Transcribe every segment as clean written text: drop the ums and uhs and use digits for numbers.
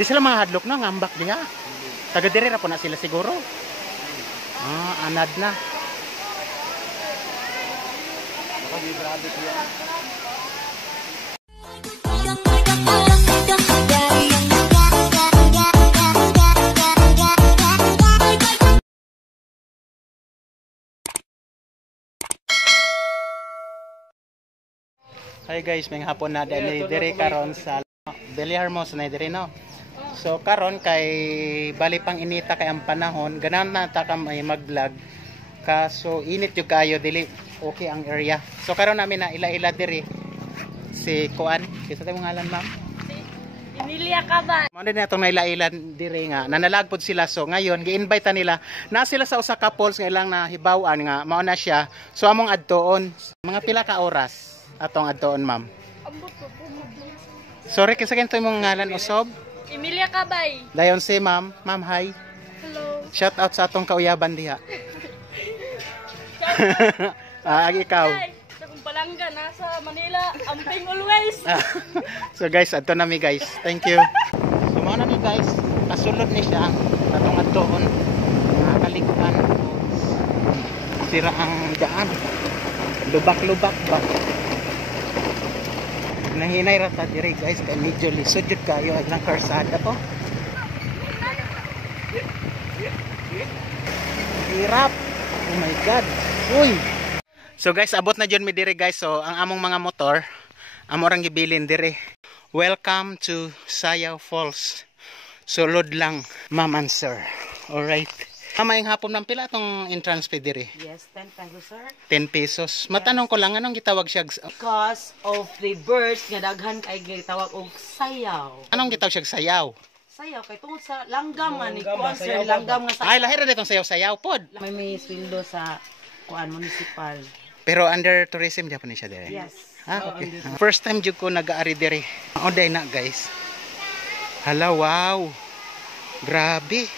Di sila mga hadlok na ngambak diha. Taga dire ra po na sila siguro. Anad na. Grabe ko yan. Hi guys, may hapon na dire karon sa Beliharmos na dire no. So karon kay bali pang inita kay ang panahon, ganahan na ta ka may mag-vlog. Kaso init yung kayo dili okay ang area. So karon namin na ila-ila dire si Kuan, kisa tayo ngalan ma'am? Emilia Caban. Mo din atong naila-ila dire nga nanalagpod sila. So ngayon gi-invite nila na sila sa usa ka couples nga ilang na hibaw-an nga mao na siya. So among adtoon mga pila ka oras atong adtoon ma'am. Sorry kisa kinto imong ngalan usob? Emilia Cabay. Dayon si ma'am. Ma'am hi. Hello. Shout out sa atong kauyaban diha. Ikaw. Sa Kumpalanga nasa Manila, amping always. So guys, adto na mi guys. Thank you. So mo na ni guys, kasulod ni siya atong adtoon. Nakalikuan. Sira ang daan. Lubak-lubak ba? Nahinay rata diri guys kay medyo lisod jud kayo ang karsada to. Hirap. Oh my god. Uy. So guys, abot na jud mi diri guys. So ang among mga motor amo rang gibilin diri. Welcome to Sayaw Falls. Sulod lang, ma'am and sir. All right. Mamayang hapon ng pila atong entrance fee diri. Yes, 10 pesos, sir. 10 pesos. Matanong ko lang anong gitawag siya? Because of the birds nga daghan kay gitawag og sayaw. Anong gitawag siya sayaw? Sayaw kay tungod sa langgam nga ni concert langgam nga sa Ay lahir na ditong sayaw pod. may sweldo sa kuan municipal. Pero under tourism Japan siya diri. Yes. Okay. First time jud ko nag-aari diri. Oday na guys. Hala wow. Grabe.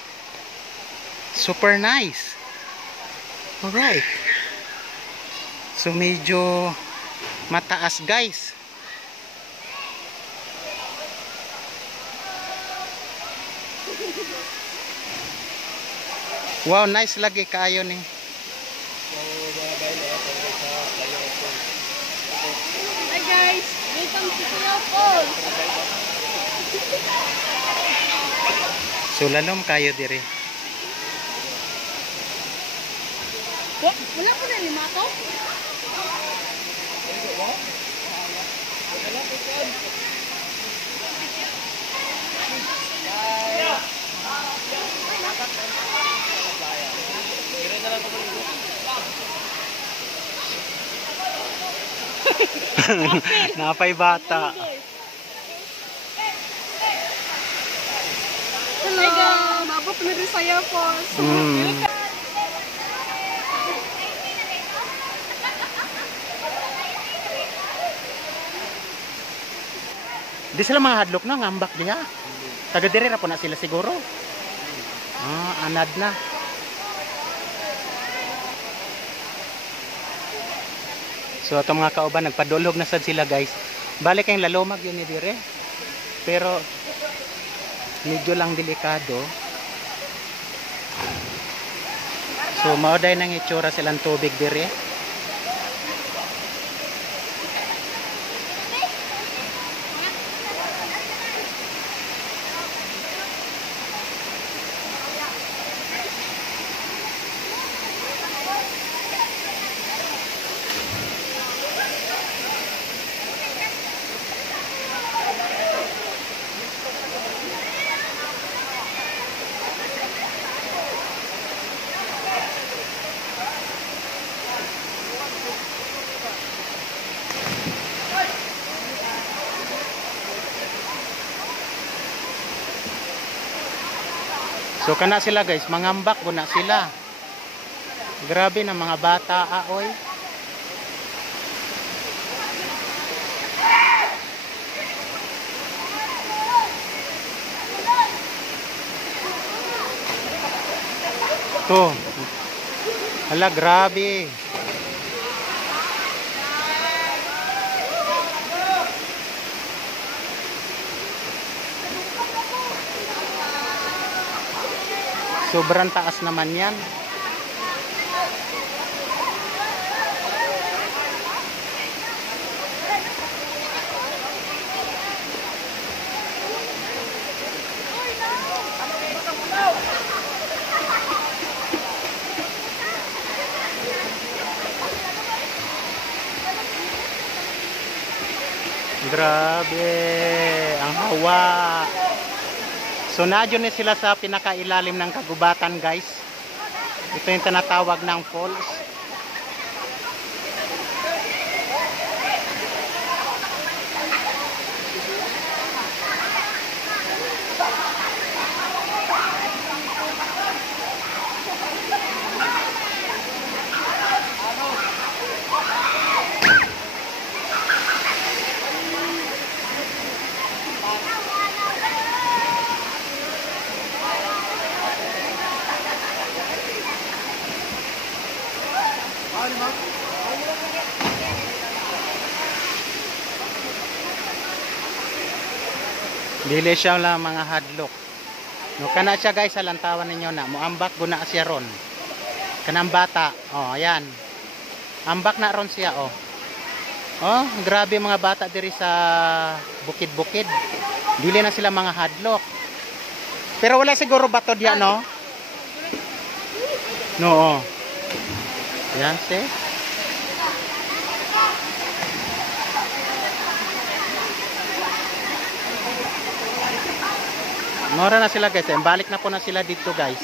Super nice. Alright. So medyo mataas guys. Wow, nice lagi kaayo ni. Hi guys, welcome to Sayaw Falls. So lalom kayo diri. Wala po na lima to? Napay bata. Hello. Mabot na rin Sayaw Falls. Di sila mga hadlok na ngambak diha. Taga dire ra po na sila siguro. Anad na. So ato mga kauban nagpadulog na sad sila guys. Balik kayong lalomag yun ni dire. Pero medyo lang delikado. So mauday nang itsura silang tubig dire. So kana sila guys, mangambak ko na sila. Grabe na mga bata aoy. To. Hala grabe. Sobrang taas naman yan. Grabe, ang hawa. So nadyo na sila sa pinakailalim ng kagubatan, guys. Ito yung tinatawag ng falls. Dili siya lang mga hadlok. No kana siya guys sa lantawan ninyo na moambak guna siya ron. Kanang bata. Oh, ayan. Ambak na ron siya oh. Oh, grabe mga bata diri sa bukid-bukid. Dili na sila mga hadlok. Pero wala siguro bato diya no? No. Oh. Ayan, see? Mora na sila guys. Balik na po na sila dito guys.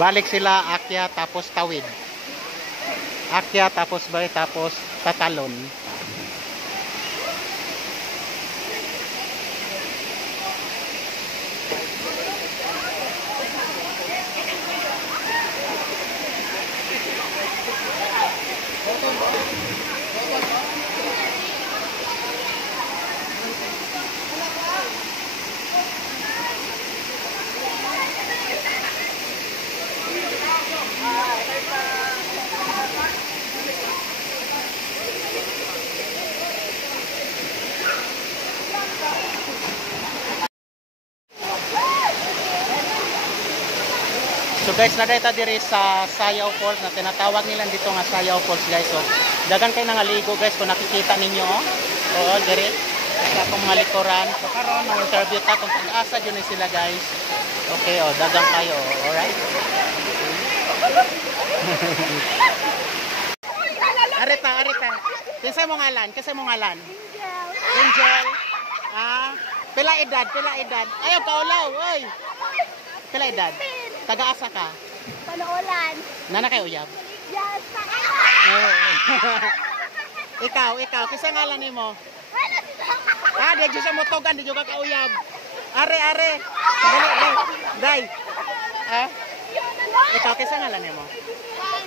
Balik sila akyat tapos tawid. Akyat tapos bay tapos tatalon. So guys, nadaita diri sa Sayaw Falls na tinatawag nila dito nga Sayaw Falls guys. So dagan kayo nangaligo guys kung nakikita ninyo oh. Oo, diri. Sa akong mga likuran. So karon ang interview ta kung pag-asa yun sila guys. Okay oh, dagang kayo. Alright. Arita. Kinsa mo ngalan? Angel. Ah, pila edad? Ayaw kaulaw, oy. Pila edad? Taga-asa ka? Panoolan. Nana kay uyab? Yes, Ikaw, kisa ngalan nimo? Ah, di siya motogan, di ka kauyab. Are. Dai. Ah? Ikaw kisa ngalan nimo?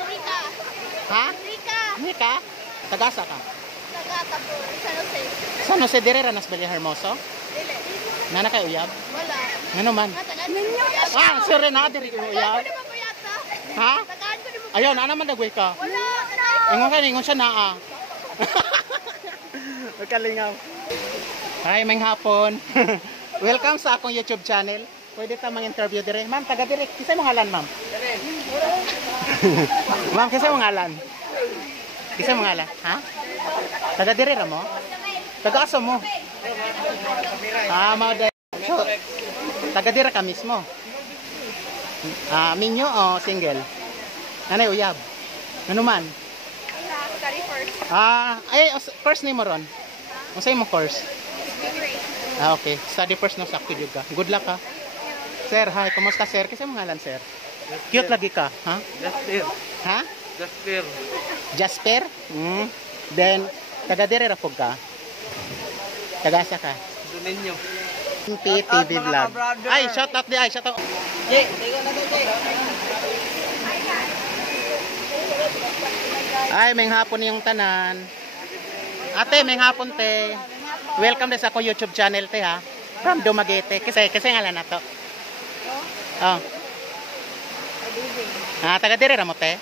Rika. Ha? Rika. Taga-asa ka? Taga-Tapur. San Jose. San Jose dire Ranas Beli Hermoso? Dili. Nana kay uyab? Wala. Ngano man? Ah, sure na diri ko uyab. Ha? Ayaw, na naman dagway ka. Wala. Ingon siya naa. Magkalingaw. Hi, may hapon. Welcome sa akong YouTube channel. Pwede ta mang-interview dire. Ma'am, taga dire. Kisay mo ngalan, ma'am? Ma'am, kisay mo ngalan? Kisay mo ngalan? Ha? Taga dire ra mo? Taga aso mo? Ah, mao dai. So, taga dire ka mismo. Ah, minyo o single? Nanay uyab. Ano man? Study first. Ah, ay first name mo ron. Unsay mo course? Ah, okay. Study first no sakto jud ka. Good luck ha. Sir, hi, kumusta sir? Kisay mo ngalan sir? Cute lagi ka, ha? Jasper. Ha? Jasper. Jasper? Then taga dire ra pug ka. Taga asa ka? Dominyo. PTV vlog. Ay, shout out di ay, shout out. Ay, may hapon yung tanan. Ate, may hapon te. Welcome din sa ako YouTube channel te ha. From Dumaguete. Kasi ngalan na to. Oh. Ah, taga dire ra mo te.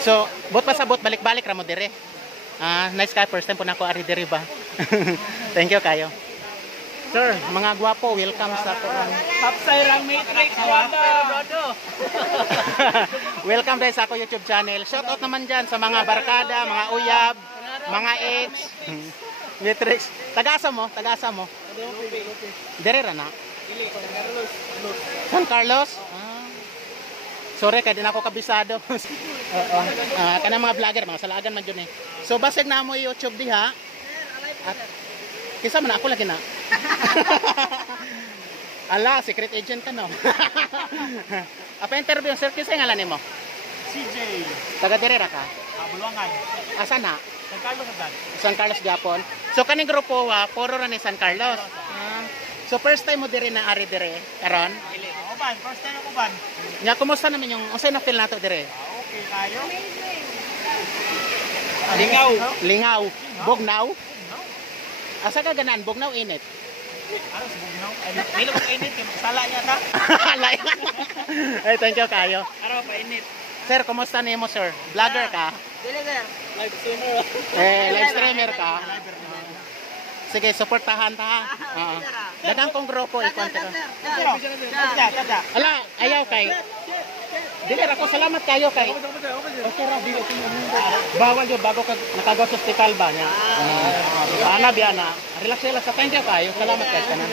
So, bot pa sa bot balik-balik ra mo dire. Ah, nice ka first time po nako ari dire ba. Thank you kayo. Sir, mga gwapo, welcome sa kuan. Kapsayrang Matrix, brado. Welcome dahil sa ako YouTube channel. Shout out naman dyan sa mga barkada, mga uyab, mga ex. Matrix. Tagasa mo, tagasa mo. Dire na. San Carlos? Ah. Sorry, kaya din ako kabisado. Oo. Kanang mga vlogger, mga salagan man dyan eh. So, basig na mo YouTube diha. At, kisa man ako lagi na. Ala, secret agent ka no. Apa interview, sir, kisa yung ngalan mo? CJ. Taga Direra ka? Bulwangan. Asa na? San Carlos agad. San Carlos Gapon. So kaning grupo puro ra ni San Carlos. So first time mo dire na ari dire karon? Uban, first time ako ban. Nya kumusta naman yung unsay na feel nato dire? Okay kayo. Lingaw. Lingaw. Bugnaw. Asa ka ganan bugnaw init? Ano sa bugnaw? Dili ko init, sala niya ta. Ay thank you kayo. Araw pa init. Sir, kumusta nimo sir? Vlogger ka? Dili sir. Live streamer. Live streamer ka? Sige, supportahan ta. Dagang kong grupo ikon ka. Kada. Ala, ayaw kay. Dili ra ko salamat kayo kay. Okay ra dili ko. Bawal yo bago ka nakagaw sa hospital ba niya. Ana biana. Relax relax sa thank you kayo. Salamat kay tanan.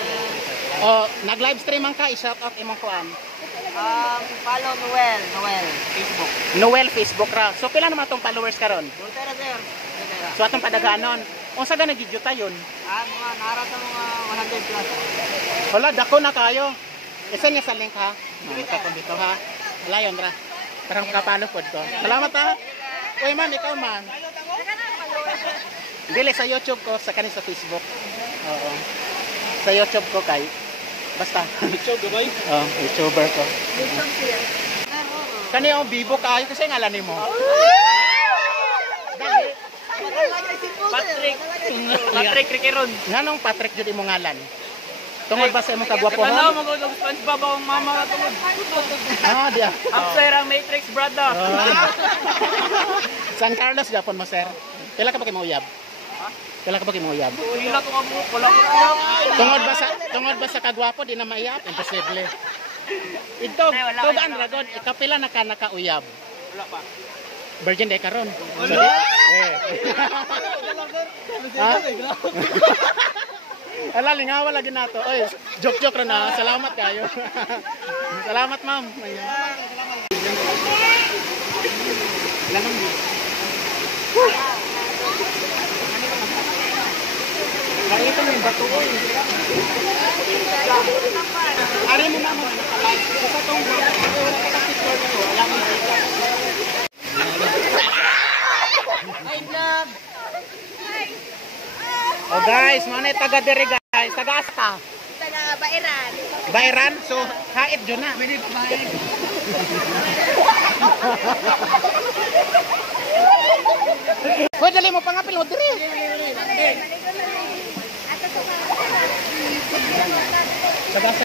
Oh, nag-live stream man ka, i-shout out imong kuan. Follow Noel Facebook. Noel Facebook ra. So pila naman tong followers karon? Dultera sir. Dultera. So atong padaganon. Unsa ga nagidyo tayon? Mga narat ng mga 100 plus. Wala dako na kayo. Isa niya sa link ha. Ito ko dito ha. Wala yun ra. Parang kapalo pod ko. Salamat ha. Uy ma'am, ikaw man. Dili sa YouTube ko, sa kanin sa Facebook. Oo. Sa YouTube ko kay basta. YouTube gabay. Oh, YouTuber ko. Kani yung bibo kayo kasi ngalan nimo. Dali. Patrick Riqueron. Nganong Patrick jud imong ngalan? Tungod ba sa imong kagwapohon? Ano magulog SpongeBob ang mama ka tungod. Ah, dia. Kapsayrang Matrix, brado. San Carlos gapon mo, sir. Pila ka ba kay uyab? Pila ka ba kay uyab? Hila to mo, wala ko. Tungod ba sa kagwapo di na maiyap? Imposible. Ito, tudan ragod, ikapila na ka nakauyab. Wala pa. Virgin day karon. So, ha? Ala, lingawa lagi nato. Oy, joke-joke ra na. Salamat kayo. Salamat, ma'am. Nakita mo yung bato ko eh. Ari mo naman naka-live. Sa tong wala ka picture ko. Wala mo dito. Oh guys, mga taga diri guys, taga asa? Taga Bairan. Bairan, so hait dyan na. Hoy, dali mo pangapil mo diri. Taga asa